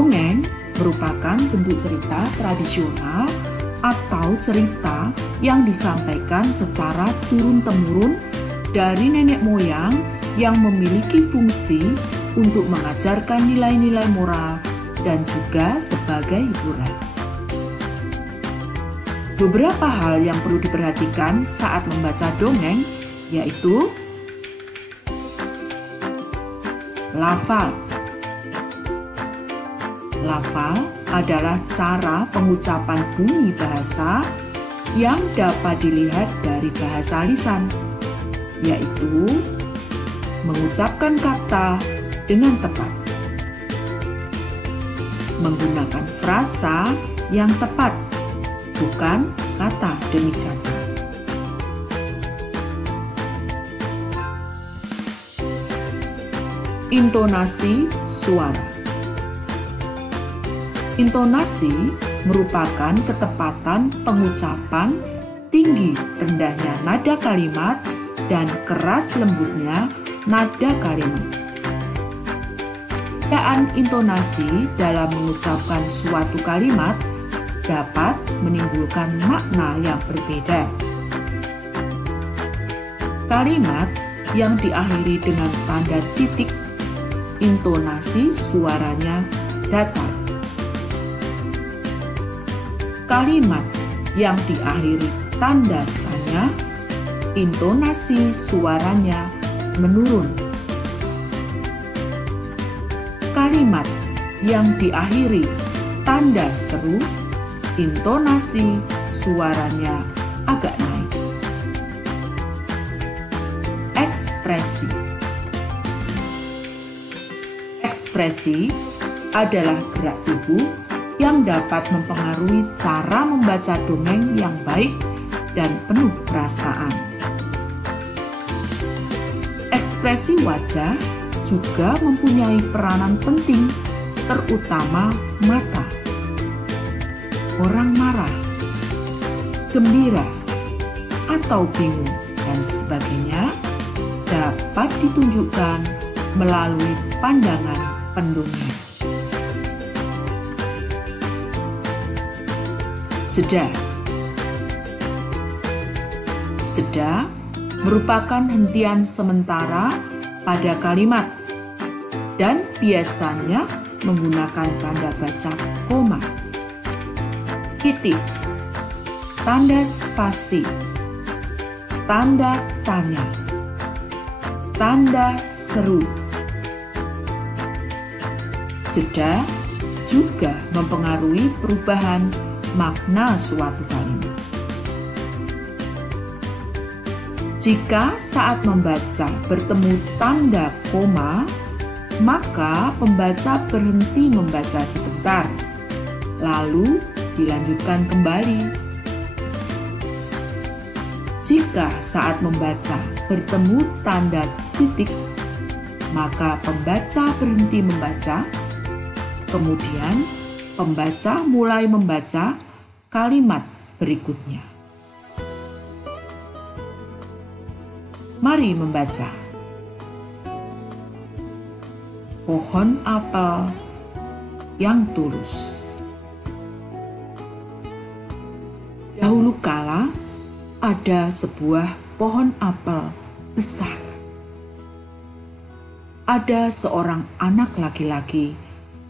Dongeng merupakan bentuk cerita tradisional atau cerita yang disampaikan secara turun-temurun dari nenek moyang yang memiliki fungsi untuk mengajarkan nilai-nilai moral dan juga sebagai hiburan. Beberapa hal yang perlu diperhatikan saat membaca dongeng yaitu lafal. Lafal adalah cara pengucapan bunyi bahasa yang dapat dilihat dari bahasa lisan, yaitu mengucapkan kata dengan tepat, menggunakan frasa yang tepat, bukan kata demi kata. Intonasi suara. Intonasi merupakan ketepatan pengucapan, tinggi rendahnya nada kalimat, dan keras lembutnya nada kalimat. Perbedaan intonasi dalam mengucapkan suatu kalimat dapat menimbulkan makna yang berbeda. Kalimat yang diakhiri dengan tanda titik, intonasi suaranya datar. Kalimat yang diakhiri tanda tanya, intonasi suaranya menurun. Kalimat yang diakhiri tanda seru, intonasi suaranya agak naik. Ekspresi. Ekspresi adalah gerak tubuh yang dapat mempengaruhi cara membaca dongeng yang baik dan penuh perasaan. Ekspresi wajah juga mempunyai peranan penting, terutama mata. Orang marah, gembira, atau bingung, dan sebagainya dapat ditunjukkan melalui pandangan pendongeng. Jeda. Jeda merupakan hentian sementara pada kalimat dan biasanya menggunakan tanda baca koma, titik, tanda spasi, tanda tanya, tanda seru. Jeda juga mempengaruhi perubahan makna suatu kalimat. Jika saat membaca bertemu tanda koma, maka pembaca berhenti membaca sebentar, lalu dilanjutkan kembali. Jika saat membaca bertemu tanda titik, maka pembaca berhenti membaca, kemudian pembaca mulai membaca kalimat berikutnya. Mari membaca. Pohon apel yang tulus. Dahulu kala ada sebuah pohon apel besar. Ada seorang anak laki-laki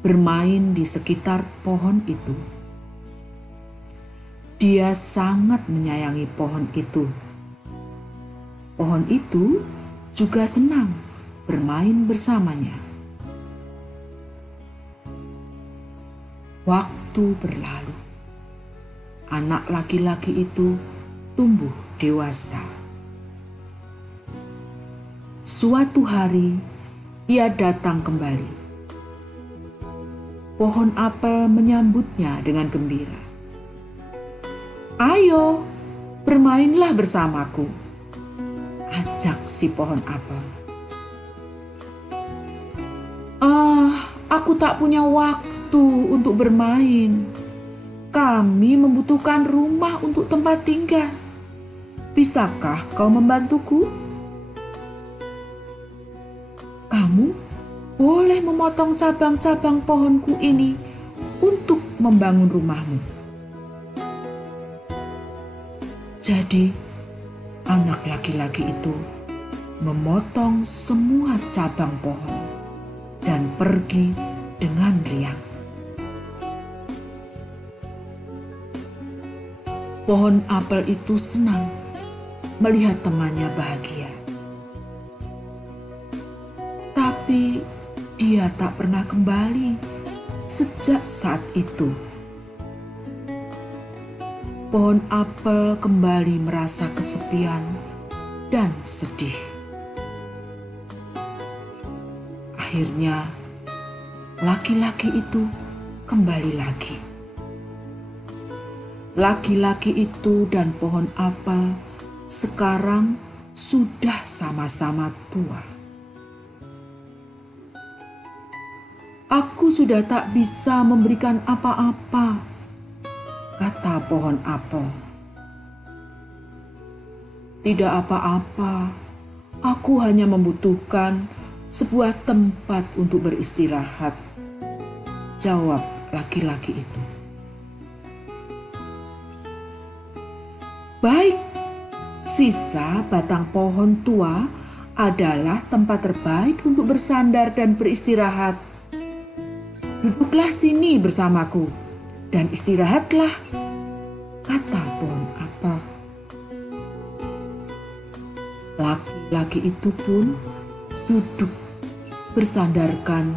bermain di sekitar pohon itu. Dia sangat menyayangi pohon itu. Pohon itu juga senang bermain bersamanya. Waktu berlalu. Anak laki-laki itu tumbuh dewasa. Suatu hari, ia datang kembali. Pohon apel menyambutnya dengan gembira. "Ayo, bermainlah bersamaku," ajak si pohon apel. Aku tak punya waktu untuk bermain. Kami membutuhkan rumah untuk tempat tinggal. Bisakah kau membantuku?" "Kamu boleh memotong cabang-cabang pohonku ini untuk membangun rumahmu." Jadi, anak laki-laki itu memotong semua cabang pohon dan pergi dengan riang. Pohon apel itu senang melihat temannya bahagia. Tapi dia tak pernah kembali sejak saat itu. Pohon apel kembali merasa kesepian dan sedih. Akhirnya, laki-laki itu kembali lagi. Laki-laki itu dan pohon apel sekarang sudah sama-sama tua. "Aku sudah tak bisa memberikan apa-apa," kata pohon apel. "Tidak apa-apa, aku hanya membutuhkan sebuah tempat untuk beristirahat," jawab laki-laki itu. "Baik, sisa batang pohon tua adalah tempat terbaik untuk bersandar dan beristirahat. Duduklah sini bersamaku dan istirahatlah," kata pohon apel. Laki-laki itu pun duduk bersandarkan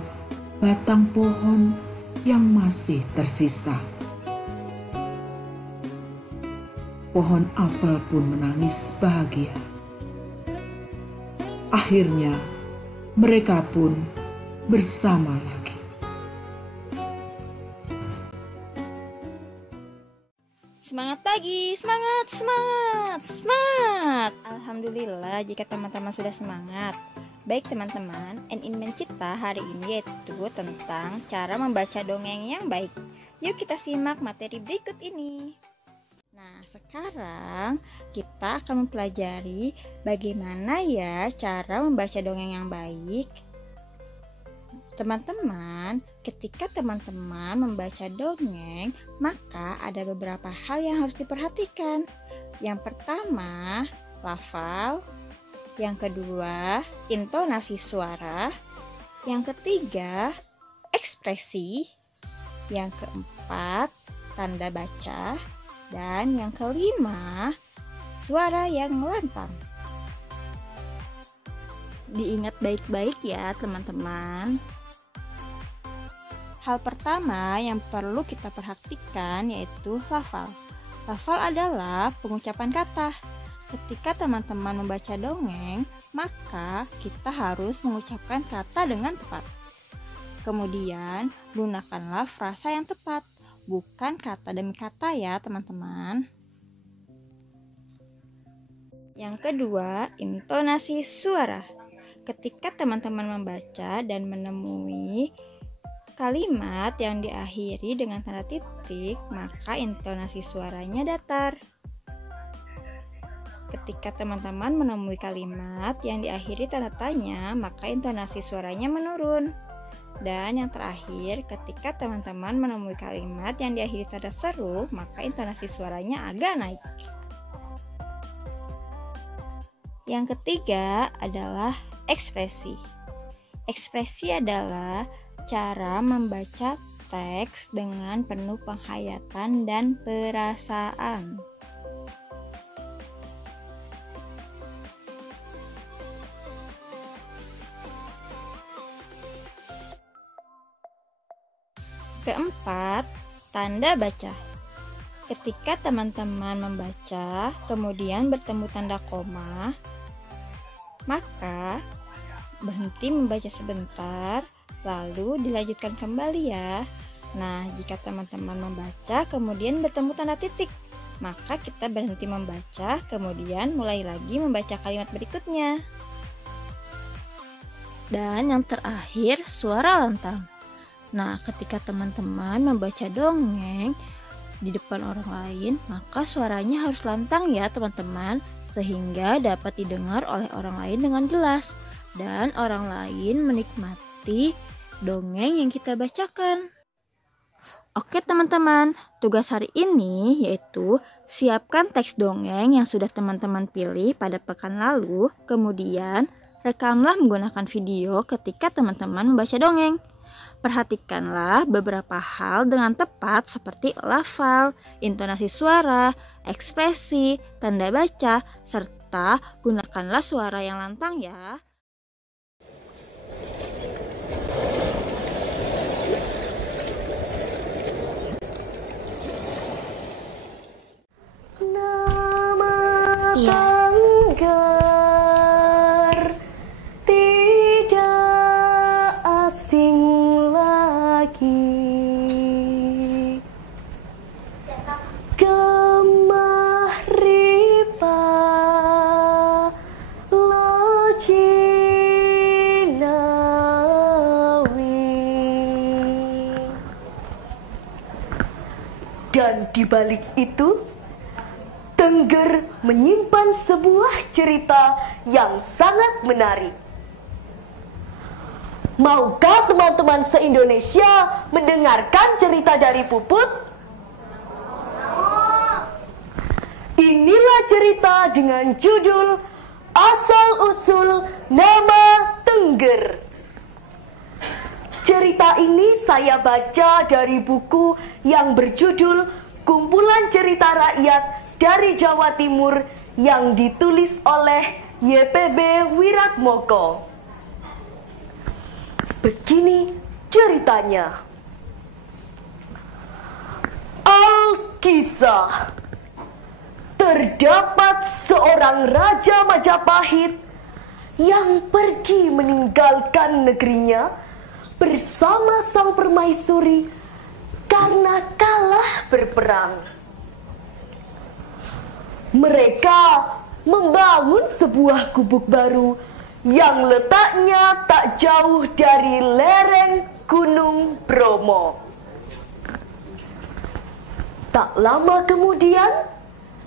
batang pohon yang masih tersisa. Pohon apel pun menangis bahagia. Akhirnya, mereka pun bersama lagi. Semangat pagi, semangat, semangat, semangat. Alhamdulillah jika teman-teman sudah semangat. Baik teman-teman, NIN kita hari ini yaitu tentang cara membaca dongeng yang baik. Yuk kita simak materi berikut ini. Nah, sekarang kita akan mempelajari bagaimana ya cara membaca dongeng yang baik. Teman-teman, ketika teman-teman membaca dongeng, maka ada beberapa hal yang harus diperhatikan. Yang pertama, lafal. Yang kedua, intonasi suara. Yang ketiga, ekspresi. Yang keempat, tanda baca. Dan yang kelima, suara yang lantang. Diingat baik-baik ya teman-teman. Hal pertama yang perlu kita perhatikan yaitu lafal. Lafal adalah pengucapan kata. Ketika teman-teman membaca dongeng, maka kita harus mengucapkan kata dengan tepat. Kemudian, gunakanlah frasa yang tepat. Bukan kata demi kata ya teman-teman. Yang kedua, intonasi suara. Ketika teman-teman membaca dan menemui kalimat yang diakhiri dengan tanda titik, maka intonasi suaranya datar. Ketika teman-teman menemui kalimat yang diakhiri tanda tanya, maka intonasi suaranya menurun. Dan yang terakhir, ketika teman-teman menemui kalimat yang diakhiri tanda seru, maka intonasi suaranya agak naik. Yang ketiga adalah ekspresi. Ekspresi adalah cara membaca teks dengan penuh penghayatan dan perasaan. Keempat, tanda baca. Ketika teman-teman membaca, kemudian bertemu tanda koma, maka berhenti membaca sebentar, lalu dilanjutkan kembali ya. Nah, jika teman-teman membaca, kemudian bertemu tanda titik, maka kita berhenti membaca, kemudian mulai lagi membaca kalimat berikutnya. Dan yang terakhir, suara lantang. Nah, ketika teman-teman membaca dongeng di depan orang lain, maka suaranya harus lantang ya teman-teman, sehingga dapat didengar oleh orang lain dengan jelas dan orang lain menikmati mengikuti dongeng yang kita bacakan. Oke teman-teman, tugas hari ini yaitu siapkan teks dongeng yang sudah teman-teman pilih pada pekan lalu, kemudian rekamlah menggunakan video ketika teman-teman membaca dongeng. Perhatikanlah beberapa hal dengan tepat seperti lafal, intonasi suara, ekspresi, tanda baca, serta gunakanlah suara yang lantang ya. Tanggar tidak asing lagi, Gemah Ripa Lojinawi. Dan di balik itu, Tengger menyimpan sebuah cerita yang sangat menarik. Maukah teman-teman se-Indonesia mendengarkan cerita dari Puput? Inilah cerita dengan judul Asal-Usul Nama Tengger. Cerita ini saya baca dari buku yang berjudul Kumpulan Cerita Rakyat dari Jawa Timur yang ditulis oleh YPB Wiratmoko. Begini ceritanya. Alkisah. Terdapat seorang Raja Majapahit yang pergi meninggalkan negerinya bersama sang permaisuri karena kalah berperang. Mereka membangun sebuah gubuk baru yang letaknya tak jauh dari lereng Gunung Bromo. Tak lama kemudian,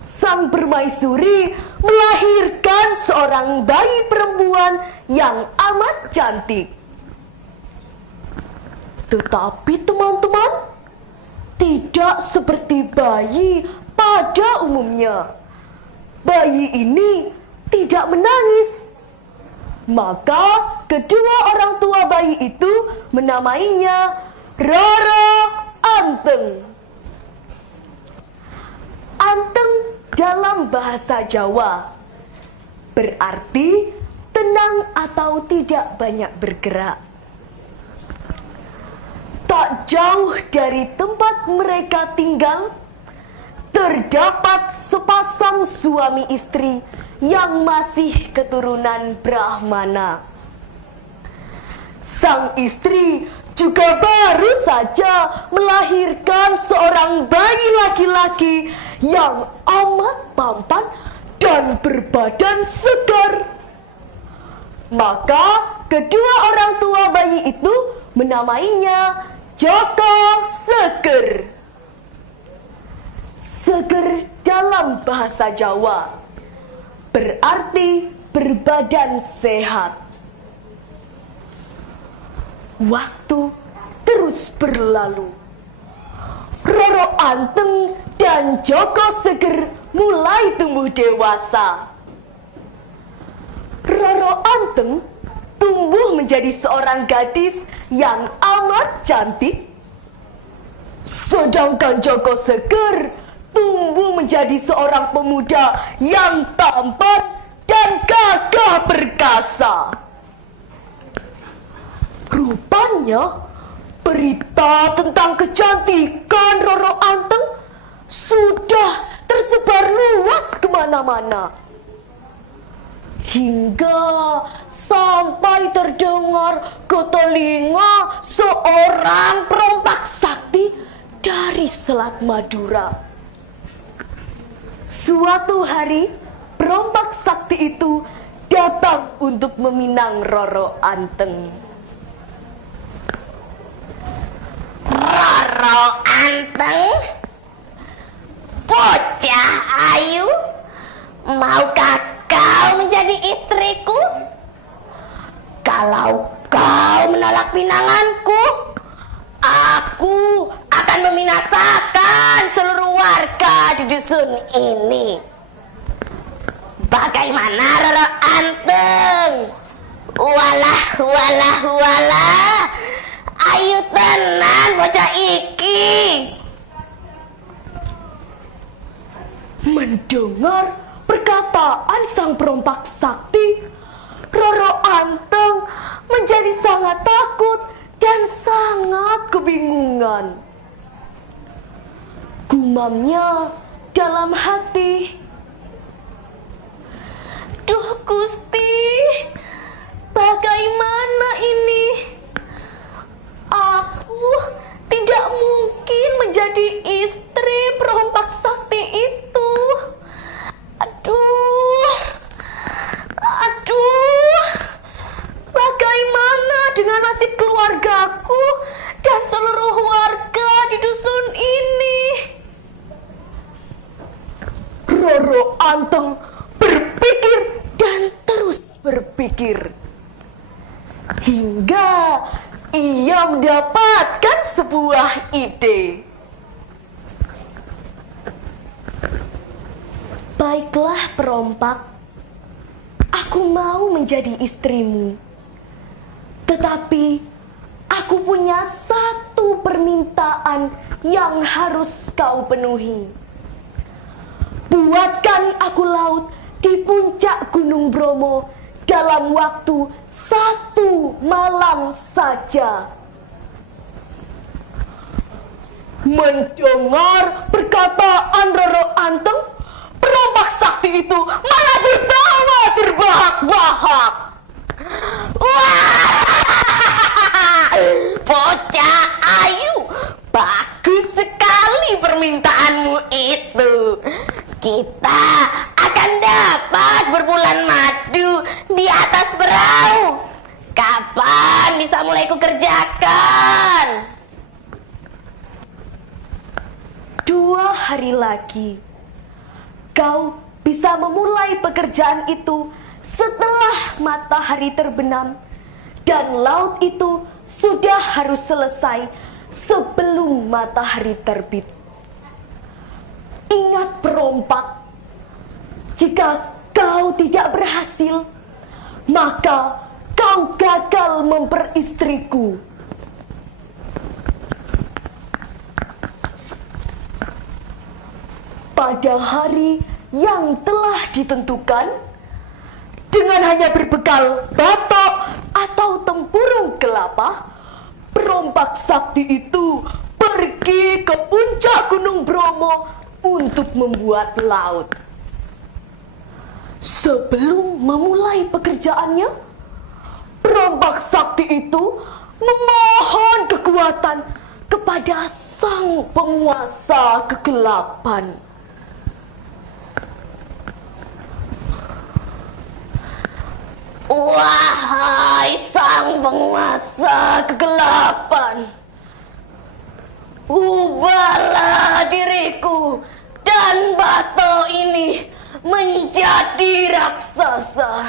sang permaisuri melahirkan seorang bayi perempuan yang amat cantik. Tetapi teman-teman, tidak seperti bayi pada umumnya. Bayi ini tidak menangis. Maka kedua orang tua bayi itu menamainya Roro Anteng. Anteng dalam bahasa Jawa berarti tenang atau tidak banyak bergerak. Tak jauh dari tempat mereka tinggal, terdapat sepasang suami istri yang masih keturunan Brahmana. Sang istri juga baru saja melahirkan seorang bayi laki-laki yang amat tampan dan berbadan segar. Maka kedua orang tua bayi itu menamainya Joko Seger. Seger dalam bahasa Jawa berarti berbadan sehat. Waktu terus berlalu. Roro Anteng dan Joko Seger mulai tumbuh dewasa. Roro Anteng tumbuh menjadi seorang gadis yang amat cantik. Sedangkan Joko Seger tumbuh menjadi seorang pemuda yang tampan dan gagah perkasa. Rupanya berita tentang kecantikan Roro Anteng sudah tersebar luas kemana-mana, hingga sampai terdengar ke telinga seorang perompak sakti dari Selat Madura. Suatu hari, perompak sakti itu datang untuk meminang Roro Anteng. Roro Anteng, bocah ayu, maukah kau menjadi istriku? Kalau kau kau menolak pinanganku, aku akan membinasakan seluruh warga di dusun ini. Bagaimana Roro Anteng? Walah, walah, walah. Ayo tenan bocah iki. Mendengar perkataan sang perompak sakti, Roro Anteng menjadi sangat takut dan sangat kebingungan. Gumamnya dalam hati, "Duh Gusti, bagaimana ini? Aku tidak mungkin menjadi istri perompak sakti itu. Aduh, bagaimana dengan nasib keluargaku dan seluruh warga di dusun ini?" Roro Anteng berpikir dan terus berpikir hingga ia mendapatkan sebuah ide. "Baiklah perompak, aku mau menjadi istrimu. Tetapi aku punya satu permintaan yang harus kau penuhi. Buatkan aku laut di puncak Gunung Bromo dalam waktu 1 malam saja." Mendengar perkataan Roro Anteng, perompak sakti itu malah tertawa terbahak-bahak. Wah, bocah ayu, bagus sekali permintaanmu itu. Kita akan dapat berbulan madu di atas perahu. Kapan bisa mulai kukerjakan? 2 hari lagi kau bisa memulai pekerjaan itu setelah matahari terbenam, dan laut itu sudah harus selesai sebelum matahari terbit. Ingat perompak, jika kau tidak berhasil, maka kau gagal memperistriku. Pada hari yang telah ditentukan, dengan hanya berbekal batok atau tempurung kelapa, perompak sakti itu pergi ke puncak Gunung Bromo untuk membuat laut. Sebelum memulai pekerjaannya, perompak sakti itu memohon kekuatan kepada sang penguasa kegelapan. Wahai sang penguasa kegelapan, ubahlah diriku dan bato ini menjadi raksasa,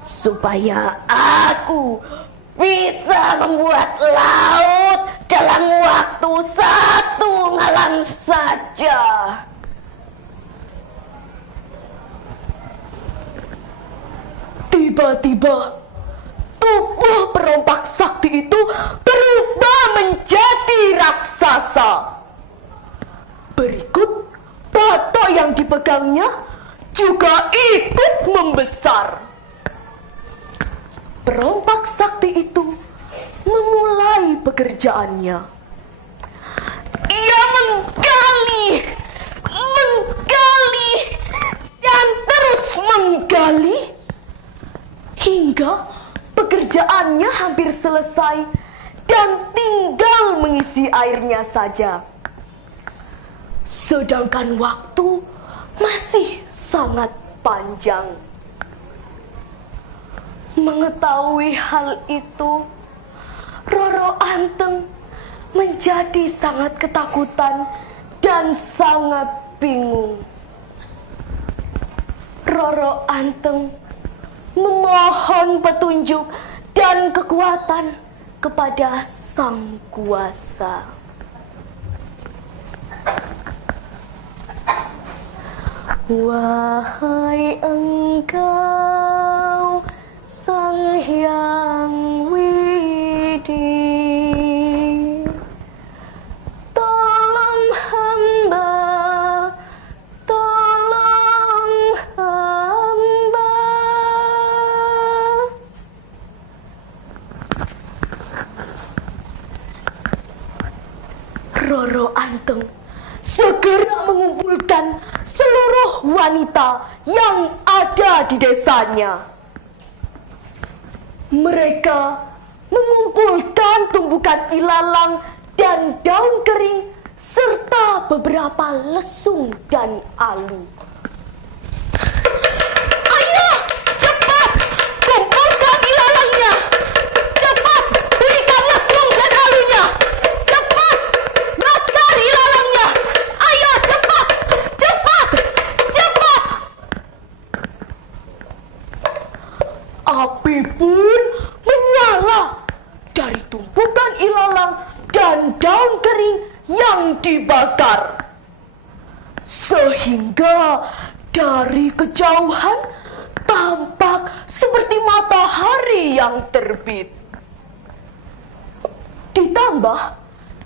supaya aku bisa membuat laut dalam waktu 1 malam saja. Tiba-tiba tubuh perompak sakti itu berubah menjadi raksasa. Berikut batok yang dipegangnya juga ikut membesar. Perompak sakti itu memulai pekerjaannya. Ia menggali, dan terus menggali hingga pekerjaannya hampir selesai dan tinggal mengisi airnya saja. Sedangkan waktu masih sangat panjang. Mengetahui hal itu, Roro Anteng menjadi sangat ketakutan dan sangat bingung. Roro Anteng memohon petunjuk dan kekuatan kepada Sang Kuasa. Wahai Engkau Sang Hyang Widi, tolong hamba, tolong hamba. Roro Anteng segera mengumpulkan seluruh wanita yang ada di desanya. Mereka mengumpulkan tumbukan ilalang dan daun kering serta beberapa lesung dan alu. Ayo, cepat kumpulkan ilalangnya. Cepat berikan lesung dan alunya. Cepat bakar ilalangnya. Ayo, cepat, cepat, cepat. Api pun menyala dari tumpukan ilalang dan daun kering yang dibakar, sehingga dari kejauhan tampak seperti matahari yang terbit. Ditambah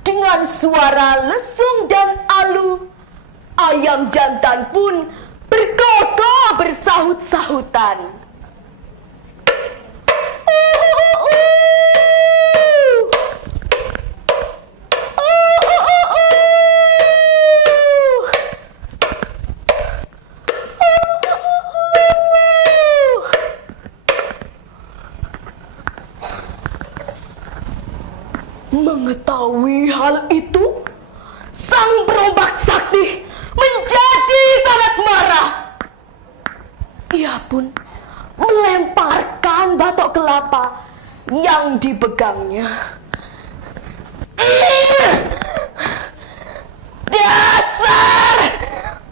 dengan suara lesung dan alu, ayam jantan pun bergagak bersahut-sahutan. Mengetahui hal itu, sang perombak sakti menjadi sangat marah. Ia pun melemparkan batok kelapa yang dipegangnya. Dasar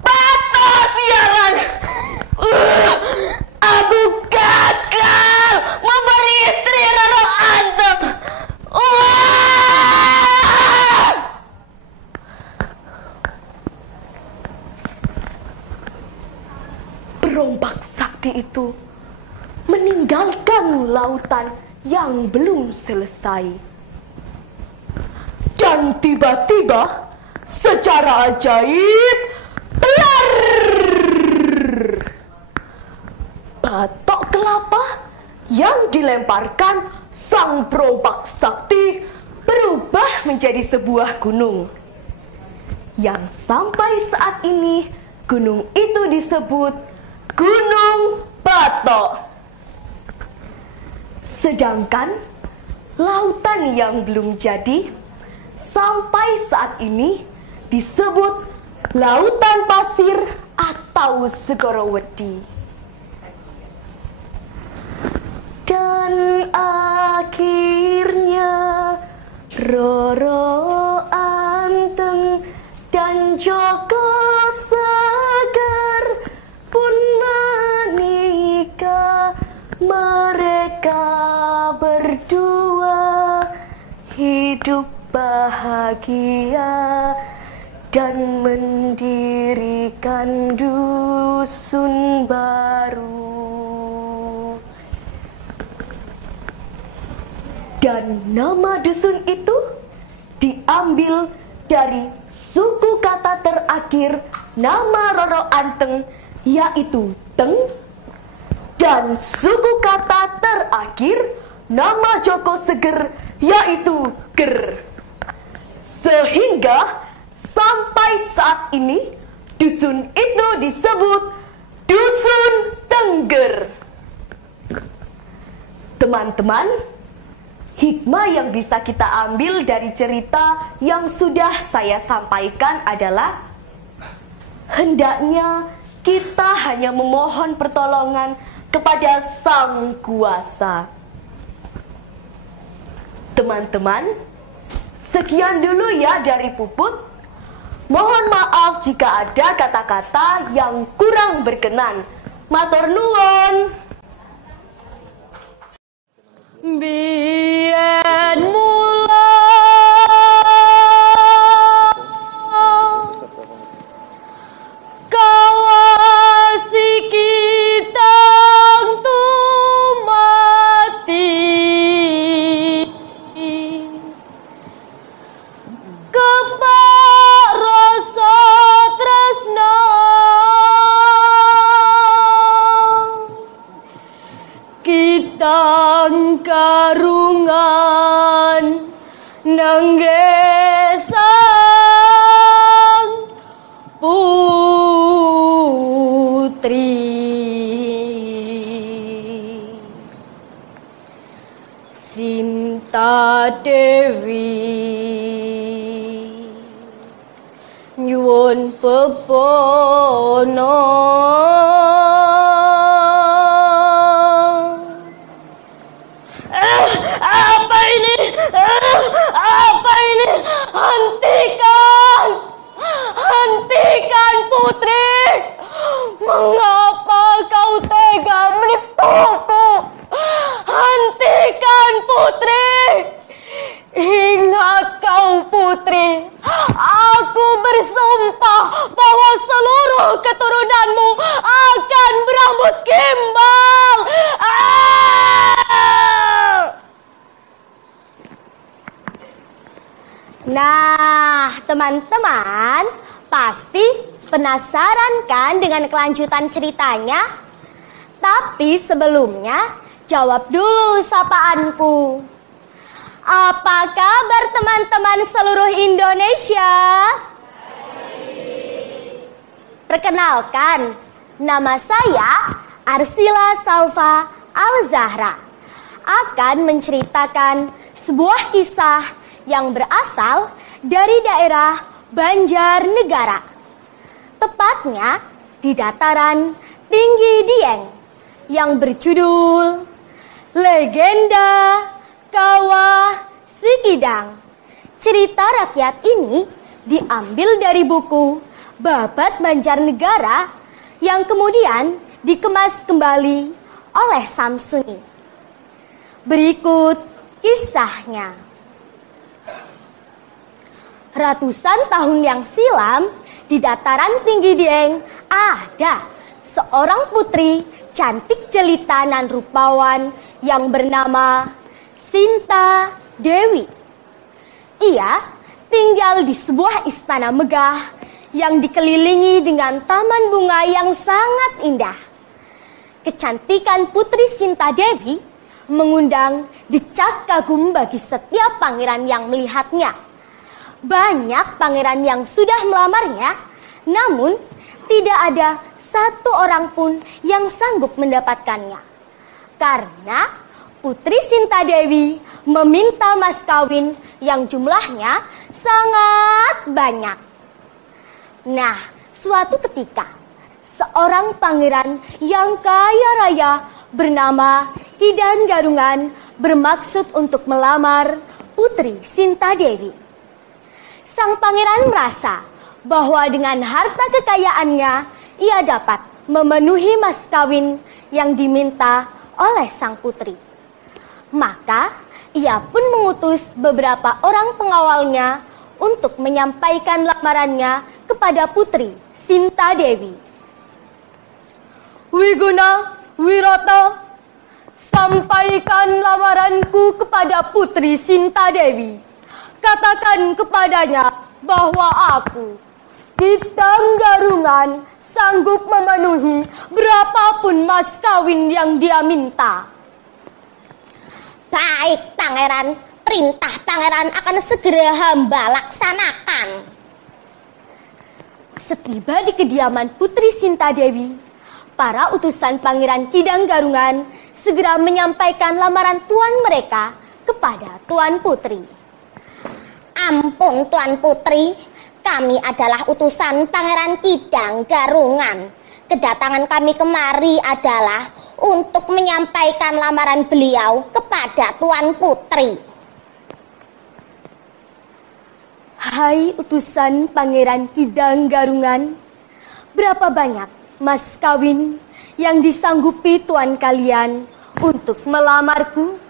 batok sialan! Aku gagal memberi istri Roro Anteng. Perombak sakti itu meninggalkan lautan yang belum selesai. Dan tiba-tiba secara ajaib, blar! Batok kelapa yang dilemparkan sang perombak sakti berubah menjadi sebuah gunung. Yang sampai saat ini gunung itu disebut Gunung Batok. Sedangkan lautan yang belum jadi sampai saat ini disebut lautan pasir atau Segorowedi. Dan akhirnya Roro Anteng dan Joko Seger pun menikah. Mereka berdua hidup bahagia dan mendirikan dusun baru. Dan nama dusun itu diambil dari suku kata terakhir nama Roro Anteng, yaitu Teng, dan suku kata terakhir nama Joko Seger, yaitu Ger. Sehingga sampai saat ini dusun itu disebut Dusun Tengger. Teman-teman, hikmah yang bisa kita ambil dari cerita yang sudah saya sampaikan adalah hendaknya kita hanya memohon pertolongan kepada Sang Kuasa. Teman-teman, sekian dulu ya dari Puput. Mohon maaf jika ada kata-kata yang kurang berkenan. Matur nuwun. Kidang garungan nenggesang putri Sinta Dewi nyuwun pebono apa ini? Hentikan putri, mengapa kau tega menipuku? Hentikan putri, ingat kau putri, aku bersumpah bahwa seluruh keturunanmu akan berambut gimbal. Nah, teman-teman, pasti penasaran kan dengan kelanjutan ceritanya? Tapi sebelumnya, jawab dulu sapaanku. Apa kabar teman-teman seluruh Indonesia? Perkenalkan, nama saya Arsila Salva Al-Zahra. Akan menceritakan sebuah kisah yang berasal dari daerah Banjarnegara. Tepatnya di dataran tinggi Dieng yang berjudul Legenda Kawah Sikidang. Cerita rakyat ini diambil dari buku Babat Banjarnegara yang kemudian dikemas kembali oleh Samsuni. Berikut kisahnya. Ratusan tahun yang silam, di dataran tinggi Dieng ada seorang putri cantik jelita nan rupawan yang bernama Sinta Dewi. Ia tinggal di sebuah istana megah yang dikelilingi dengan taman bunga yang sangat indah. Kecantikan putri Sinta Dewi mengundang decak kagum bagi setiap pangeran yang melihatnya. Banyak pangeran yang sudah melamarnya, namun tidak ada satu orang pun yang sanggup mendapatkannya. Karena putri Sinta Dewi meminta mas kawin yang jumlahnya sangat banyak. Nah, suatu ketika, seorang pangeran yang kaya raya bernama Kidang Garungan bermaksud untuk melamar putri Sinta Dewi. Sang pangeran merasa bahwa dengan harta kekayaannya, ia dapat memenuhi mas kawin yang diminta oleh sang putri. Maka, ia pun mengutus beberapa orang pengawalnya untuk menyampaikan lamarannya kepada putri Sinta Dewi. Wiguna, Wiroto, sampaikan lamaranku kepada putri Sinta Dewi. Katakan kepadanya bahwa aku, Kidang Garungan, sanggup memenuhi berapapun mas kawin yang dia minta. Baik, pangeran. Perintah pangeran akan segera hamba laksanakan. Setiba di kediaman putri Sinta Dewi, para utusan pangeran Kidang Garungan segera menyampaikan lamaran tuan mereka kepada tuan putri. Ampun Tuan Putri, kami adalah utusan Pangeran Kidang Garungan. Kedatangan kami kemari adalah untuk menyampaikan lamaran beliau kepada Tuan Putri. Hai utusan Pangeran Kidang Garungan, berapa banyak mas kawin yang disanggupi tuan kalian untuk melamarku?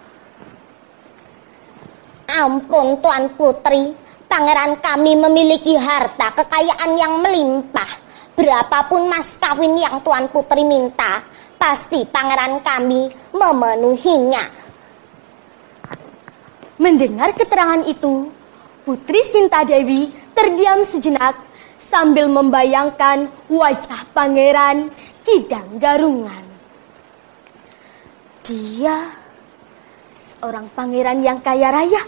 Ampun Tuan Putri, pangeran kami memiliki harta kekayaan yang melimpah. Berapapun mas kawin yang Tuan Putri minta, pasti pangeran kami memenuhinya. Mendengar keterangan itu, putri Sinta Dewi terdiam sejenak sambil membayangkan wajah pangeran Kidang Garungan. Dia seorang pangeran yang kaya raya.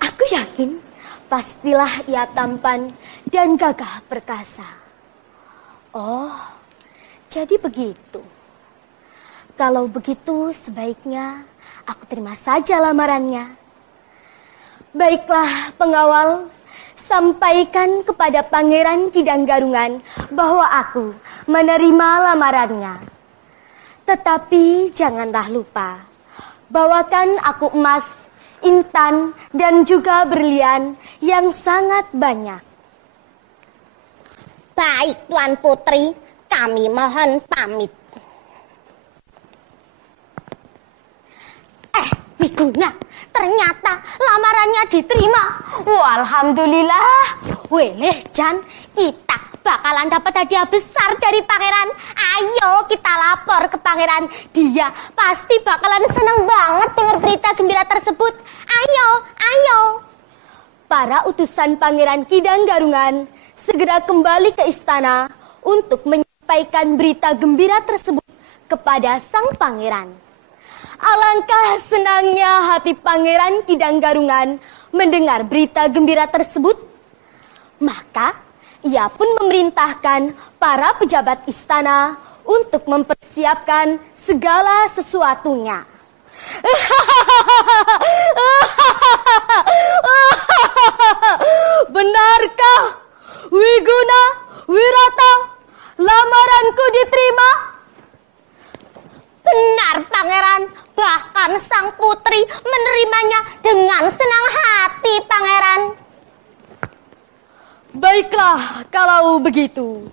Aku yakin pastilah ia tampan dan gagah perkasa. Oh, jadi begitu. Kalau begitu sebaiknya aku terima saja lamarannya. Baiklah pengawal, sampaikan kepada Pangeran Kidang Garungan bahwa aku menerima lamarannya. Tetapi janganlah lupa, bawakan aku emas, intan, dan juga berlian yang sangat banyak. Baik Tuan Putri, kami mohon pamit. Wiguna, ternyata lamarannya diterima. Alhamdulillah. Weleh Jan, kita bakalan dapat hadiah besar dari pangeran. Ayo kita lapor ke pangeran. Dia pasti bakalan senang banget dengar berita gembira tersebut. Ayo, ayo. Para utusan Pangeran Kidang Garungan segera kembali ke istana untuk menyampaikan berita gembira tersebut kepada sang pangeran. Alangkah senangnya hati Pangeran Kidang Garungan mendengar berita gembira tersebut. Maka ia pun memerintahkan para pejabat istana untuk mempersiapkan segala sesuatunya. Benarkah Wiguna, Wirata, lamaranku diterima? Benar pangeran, bahkan sang putri menerimanya dengan senang hati pangeran. Baiklah kalau begitu.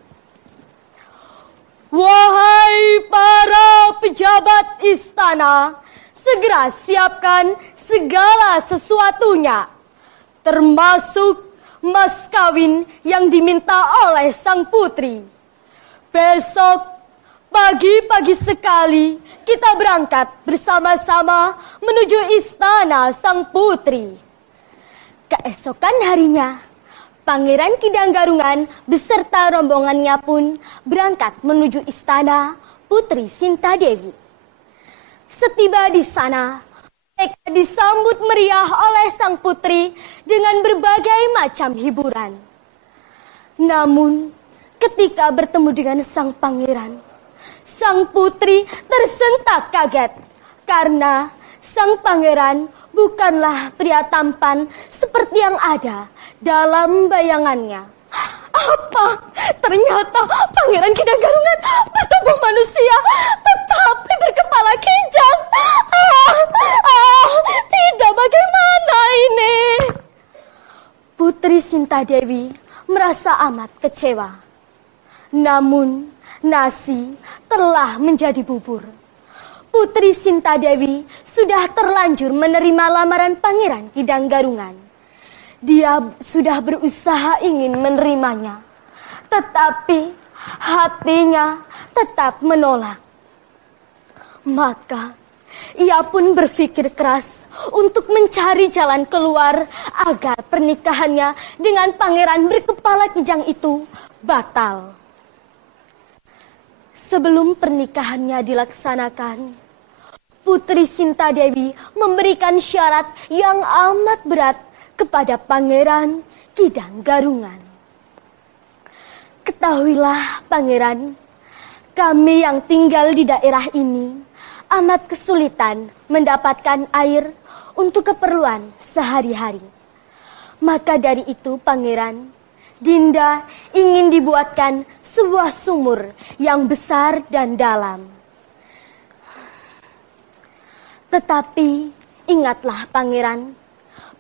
Wahai para pejabat istana, segera siapkan segala sesuatunya, termasuk mas kawin yang diminta oleh sang putri. Besok pagi-pagi sekali kita berangkat bersama-sama menuju istana sang putri. Keesokan harinya, Pangeran Kidang Garungan beserta rombongannya pun berangkat menuju istana Putri Sintadewi. Setiba di sana, mereka disambut meriah oleh sang putri dengan berbagai macam hiburan. Namun, ketika bertemu dengan sang pangeran, sang putri tersentak kaget karena sang pangeran bukanlah pria tampan seperti yang ada dalam bayangannya. Apa? Ternyata Pangeran Kidang Garungan bertubuh manusia tetapi berkepala kijang. Tidak, bagaimana ini? Putri Sintadewi merasa amat kecewa. Namun nasi telah menjadi bubur. Putri Sintadewi sudah terlanjur menerima lamaran Pangeran Kidang Garungan. Dia sudah berusaha ingin menerimanya, tetapi hatinya tetap menolak. Maka ia pun berpikir keras untuk mencari jalan keluar agar pernikahannya dengan pangeran berkepala kijang itu batal. Sebelum pernikahannya dilaksanakan, Putri Sintadewi memberikan syarat yang amat berat kepada Pangeran Kidang Garungan. Ketahuilah pangeran, kami yang tinggal di daerah ini amat kesulitan mendapatkan air untuk keperluan sehari-hari. Maka dari itu pangeran, Dinda ingin dibuatkan sebuah sumur yang besar dan dalam. Tetapi ingatlah pangeran,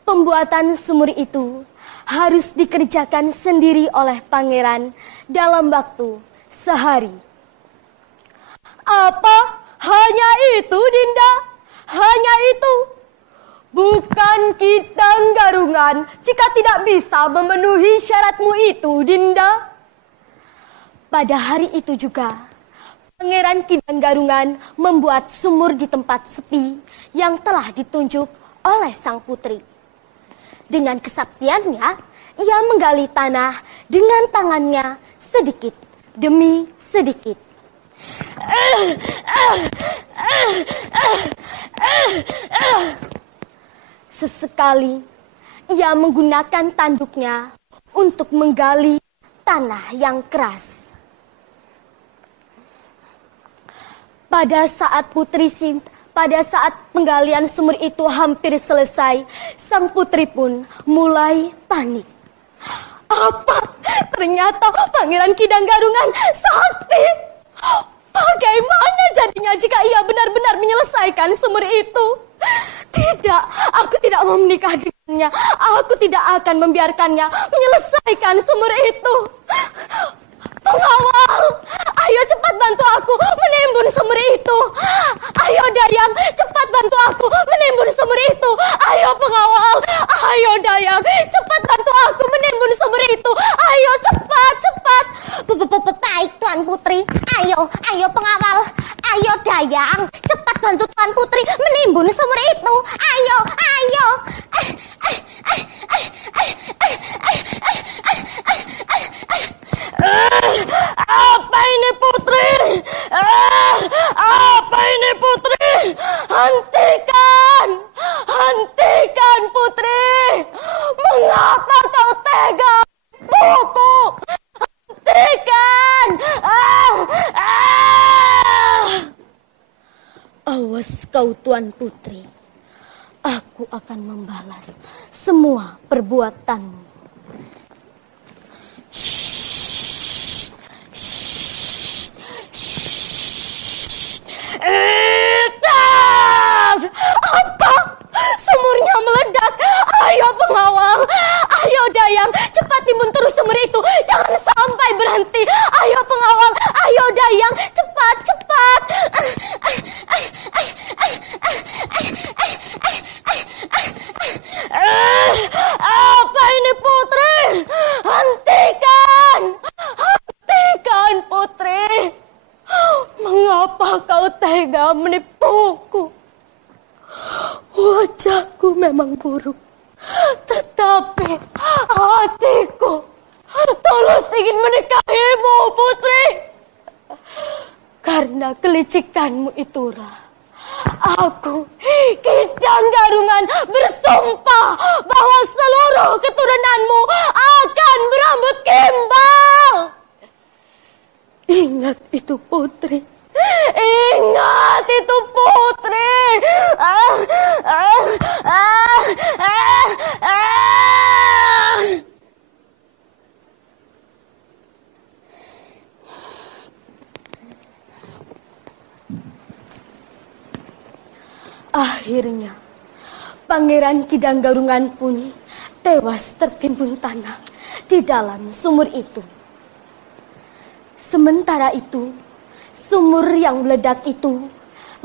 pembuatan sumur itu harus dikerjakan sendiri oleh pangeran dalam waktu sehari. Apa? Hanya itu, Dinda? Hanya itu? Bukan Kidang Garungan jika tidak bisa memenuhi syaratmu itu, Dinda. Pada hari itu juga, Pangeran Kidang Garungan membuat sumur di tempat sepi yang telah ditunjuk oleh sang putri. Dengan kesaktiannya, ia menggali tanah dengan tangannya sedikit demi sedikit. Sesekali ia menggunakan tanduknya untuk menggali tanah yang keras. Pada saat penggalian sumur itu hampir selesai, sang putri pun mulai panik. Apa? Ternyata Pangeran Kidang Garungan sakti. Bagaimana jadinya jika ia benar-benar menyelesaikan sumur itu? Tidak, aku tidak mau menikah dengannya. Aku tidak akan membiarkannya menyelesaikan sumur itu. Pengawal, ayo cepat bantu aku menimbun sumur itu. Ayo Dayang, cepat bantu aku menimbun sumur itu. Ayo pengawal, ayo Dayang, cepat bantu aku menimbun sumur itu. Ayo cepat, cepat. Baik Tuan Putri, ayo pengawal, ayo Dayang, cepat bantu Tuan Putri menimbun sumur itu. Ayo. Apa ini Putri? Apa ini Putri? Hentikan Putri. Mengapa kau tega buku? Hentikan. Awas kau Tuan Putri. Aku akan membalas semua perbuatanmu. Apa? Sumurnya meledak. Ayo pengawal, ayo Dayang, cepat timbun terus sumur itu. Jangan sampai berhenti. Ayo pengawal, ayo Dayang, cepat. Apa ini Putri? Hentikan Putri. Mengapa kau tega menipuku? Wajahku memang buruk, tetapi hatiku tulus ingin menikahimu, Putri. Karena kelicikanmu itulah aku, Kidang Garungan, bersumpah bahwa seluruh keturunanmu akan berambut gimbal. Ingat itu Putri. Ingat itu Putri. Akhirnya Pangeran Kidang Garungan pun tewas tertimbun tanah di dalam sumur itu. Sementara itu, sumur yang meledak itu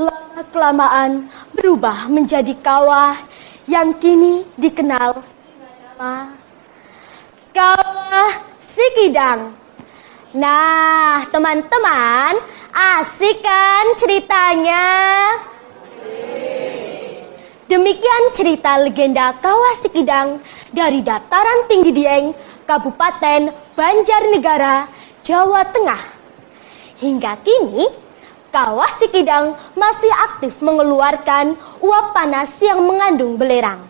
lama-kelamaan berubah menjadi kawah yang kini dikenal nama Kawah Sikidang. Nah, teman-teman, asik kan ceritanya? Demikian cerita legenda Kawah Sikidang dari dataran tinggi Dieng, Kabupaten Banjarnegara, Jawa Tengah. Hingga kini, Kawah Sikidang masih aktif mengeluarkan uap panas yang mengandung belerang.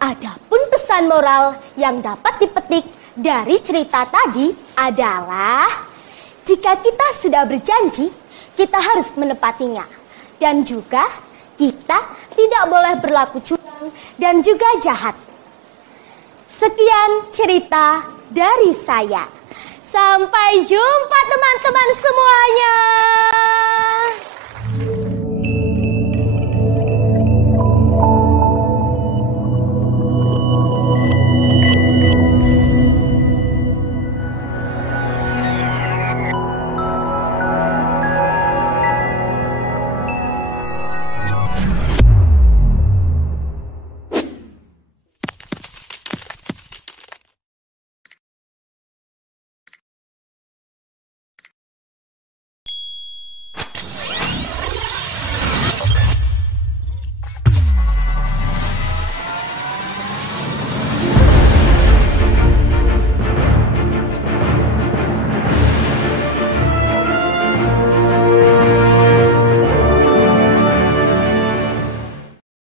Adapun pesan moral yang dapat dipetik dari cerita tadi adalah jika kita sudah berjanji, kita harus menepatinya. Dan juga kita tidak boleh berlaku curang dan juga jahat. Sekian cerita dari saya. Sampai jumpa teman-teman semuanya.